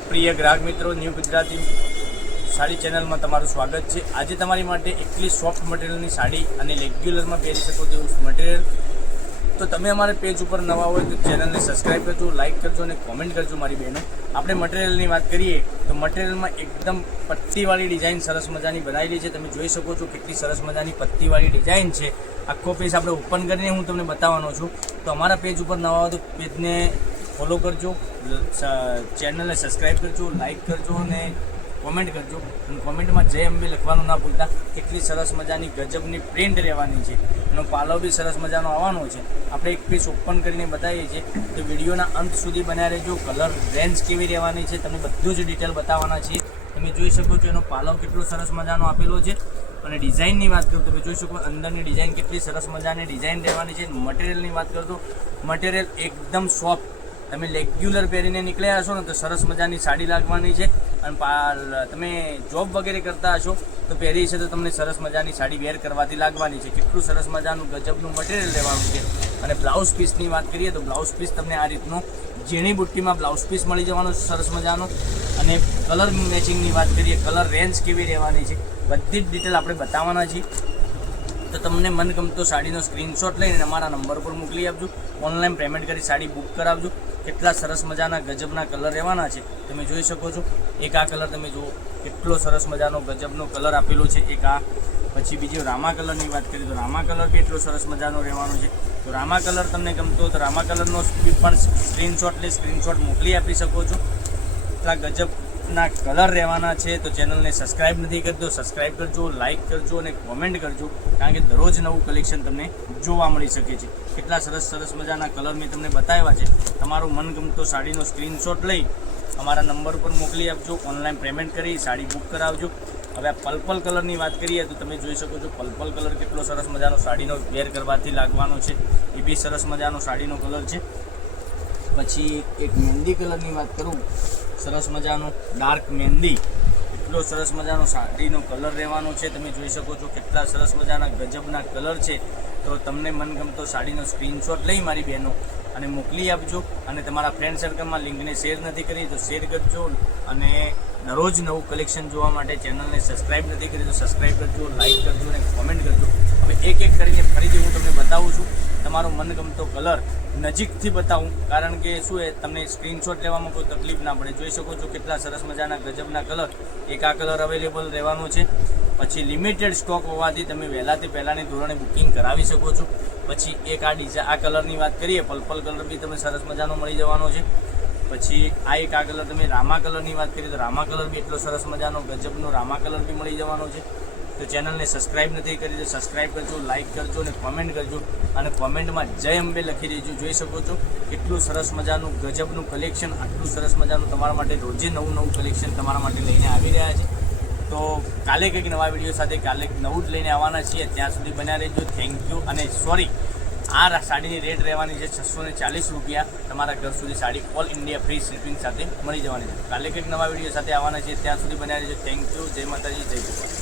પ્રિય ગ્રાહક મિત્રો, ન્યૂ ગુજરાતી સાડી ચેનલમાં તમારું સ્વાગત છે। આજે તમારી માટે એટલી સોફ્ટ મટીરિયલની સાડી અને રેગ્યુલરમાં પહેરી શકો તેવું મટીરિયલ। તો તમે અમારા પેજ ઉપર નવા હોય તો ચેનલને સબસ્ક્રાઈબ કરજો, લાઇક કરજો અને કોમેન્ટ કરજો મારી બહેનો। આપણે મટીરિયલની વાત કરીએ તો મટીરિયલમાં એકદમ પટ્ટીવાળી ડિઝાઇન સરસ મજાની બનાવેલી છે। તમે જોઈ શકો છો કેટલી સરસ મજાની પટ્ટીવાળી ડિઝાઇન છે। આખો પેજ આપણે ઓપન કરીને હું તમને બતાવવાનો છું। તો અમારા પેજ ઉપર નવા હોય તો પેજને ફોલો કરજો, ચેનલને સબસ્ક્રાઈબ કરજો, લાઇક કરજો અને કોમેન્ટ કરજો। અને કોમેન્ટમાં જય અંબે લખવાનું ના ભૂલતા। કેટલી સરસ મજાની ગજબની પ્રિન્ટ રહેવાની છે, એનો પાલો બી સરસ મજાનો આવવાનો છે। આપણે એક પીસ ઓપન કરીને બતાવીએ છીએ તો વિડીયોના અંત સુધી બન્યા રહેજો। કલર રેન્જ કેવી રહેવાની છે તમને બધું જ ડિટેલ બતાવવાના છીએ। તમે જોઈ શકો છો એનો પાલો કેટલો સરસ મજાનો આપેલો છે। અને ડિઝાઇનની વાત કરું તો તમે જોઈ શકો અંદરની ડિઝાઇન કેટલી સરસ મજાની ડિઝાઇન રહેવાની છે। મટીરિયલની વાત કરું તો મટીરિયલ એકદમ સોફ્ટ, તમે રેગ્યુલર પહેરીને નીકળ્યા હશો ને તો સરસ મજાની સાડી લાગવાની છે। અને તમે જોબ વગેરે કરતા હશો તો પહેરી છે તો તમને સરસ મજાની સાડી વેર કરવાથી લાગવાની છે। કેટલું સરસ મજાનું ગજબનું મટીરિયલ લેવાનું છે। અને બ્લાઉઝ પીસની વાત કરીએ તો બ્લાઉઝ પીસ તમને આ રીતનો ઝીણી બુટ્ટીમાં બ્લાઉઝ પીસ મળી જવાનો સરસ મજાનો। અને કલર મેચિંગની વાત કરીએ, કલર રેન્જ કેવી રહેવાની છે બધી જ ડિટેલ આપણે બતાવવાના છીએ। તો તમને મનગમતો સાડીનો સ્ક્રીનશોટ લઈને અમારા નંબર પર મોકલી આપજો, ઓનલાઈન પેમેન્ટ કરી સાડી બુક કરાવજો। કેટલા સરસ મજાના ગજબના કલર રહેવાના છે તમે જોઈ શકો છો। એક આ કલર તમે જુઓ કેટલો સરસ મજાનો ગજબનો કલર આપેલો છે, એક આ। પછી બીજો રામા કલરની વાત કરીએ તો રામા કલર બી એટલો સરસ મજાનો રહેવાનો છે। તો રામા કલર તમને ગમતો તો રામા કલરનો પણ સ્ક્રીનશોટ લઈ સ્ક્રીનશોટ મોકલી આપી શકો છો। એટલા ગજબના કલર રહેવાના છે। તો ચેનલને સબસ્ક્રાઈબ નથી કરતો, સબસ્ક્રાઈબ કરજો, લાઇક કરજો અને કોમેન્ટ કરજો, કારણ કે દરરોજ નવું કલેક્શન તમને જોવા મળી શકે છે। કેટલા સરસ સરસ મજાના કલર મેં તમને બતાવ્યા છે। તમારો મનગમતો સાડીનો સ્ક્રીનશોટ લઈ અમારા નંબર ઉપર મોકલી આપજો, ઓનલાઈન પેમેન્ટ કરી સાડી બુક કરાવજો। હવે આ પર્પલ કલરની વાત કરીએ તો તમે જોઈ શકો છો પર્પલ કલર કેટલો સરસ મજાનો સાડીનો વેર કરવાથી લાગવાનો છે, એ બી સરસ મજાનો સાડીનો કલર છે। પછી એક મહેંદી કલરની વાત કરું, સરસ મજાનો ડાર્ક મહેંદી, એટલો સરસ મજાનો સાડીનો કલર રહેવાનો છે। તમે જોઈ શકો છો કેટલા સરસ મજાના ગજબના કલર છે। તો તમને મનગમતો સાડીનો સ્ક્રીનશોટ લઈ મારી બહેનો અને મોકલી આપજો। અને તમારા ફ્રેન્ડ સર્કલમાં લિંકને શેર નથી કરી તો શેર કરજો। અને દરરોજ નવું કલેક્શન જોવા માટે ચેનલને સબસ્ક્રાઈબ નથી કરી તો સબસ્ક્રાઈબ કરજો, લાઇક કરજો અને કોમેન્ટ કરજો। હવે એક એક કરીને ફરીથી હું તમને બતાવું છું, તમારો મનગમતો કલર નજીકથી બતાવું, કારણ કે શું એ તમને સ્ક્રીનશોટ લેવામાં કોઈ તકલીફ ના પડે। જોઈ શકો છો કેટલા સરસ મજાના ગજબના કલર, એક આ કલર અવેલેબલ રહેવાનો છે। પછી લિમિટેડ સ્ટોક હોવાથી તમે વહેલાથી પહેલાંની ધોરણે બુકિંગ કરાવી શકો છો। પછી એક આ કલરની વાત કરીએ, પર્પલ કલર બી તમે સરસ મજાનો મળી જવાનો છે। પછી આ એક આ કલર તમે રામા કલરની વાત કરીએ તો રામા કલર બી એટલો સરસ મજાનો ગજબનો રામા કલર બી મળી જવાનો છે। તો ચેનલને સબસ્ક્રાઈબ નથી કરી તો સબસ્ક્રાઈબ કરજો, લાઇક કરજો અને કોમેન્ટ કરજો। અને કોમેન્ટમાં જય અંબે લખી દેજો। જોઈ શકો છો કેટલું સરસ મજાનું ગજબનું કલેક્શન, આટલું સરસ મજાનું તમારા માટે રોજે નવું કલેક્શન તમારા માટે લઈને આવી રહ્યા છે। તો કાલે કંઈક નવા વિડીયો સાથે કાલે નવું જ લઈને આવવાના છીએ, ત્યાં સુધી બન્યા રહેજો। Thank you. અને સોરી, આ સાડીની રેટ રહેવાની છે 640 રૂપિયા। તમારા ઘર સુધી sari all India free shipping સાથે મળી જવાની છે। કાલે કંઈક નવા વિડીયો સાથે આવવાના છે, ત્યાં સુધી બન્યા રહેજો। Thank you. જય માતાજી, જય ગોપાલ।